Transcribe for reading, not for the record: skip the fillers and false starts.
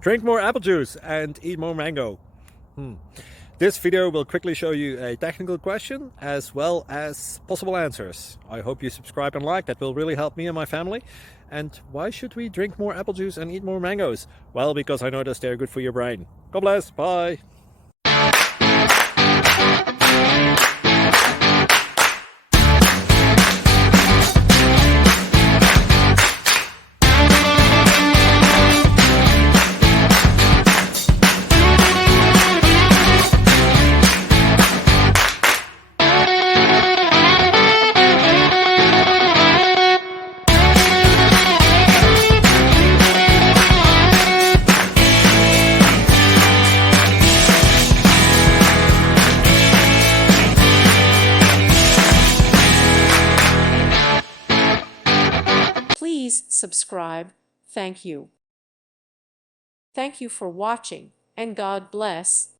Drink more apple juice and eat more mango. This video will quickly show you a technical question as well as possible answers. I hope you subscribe and like, that will really help me and my family. And why should we drink more apple juice and eat more mangoes? Well, because I noticed they're good for your brain. God bless, bye! Please subscribe. Thank you. Thank you for watching, and God bless.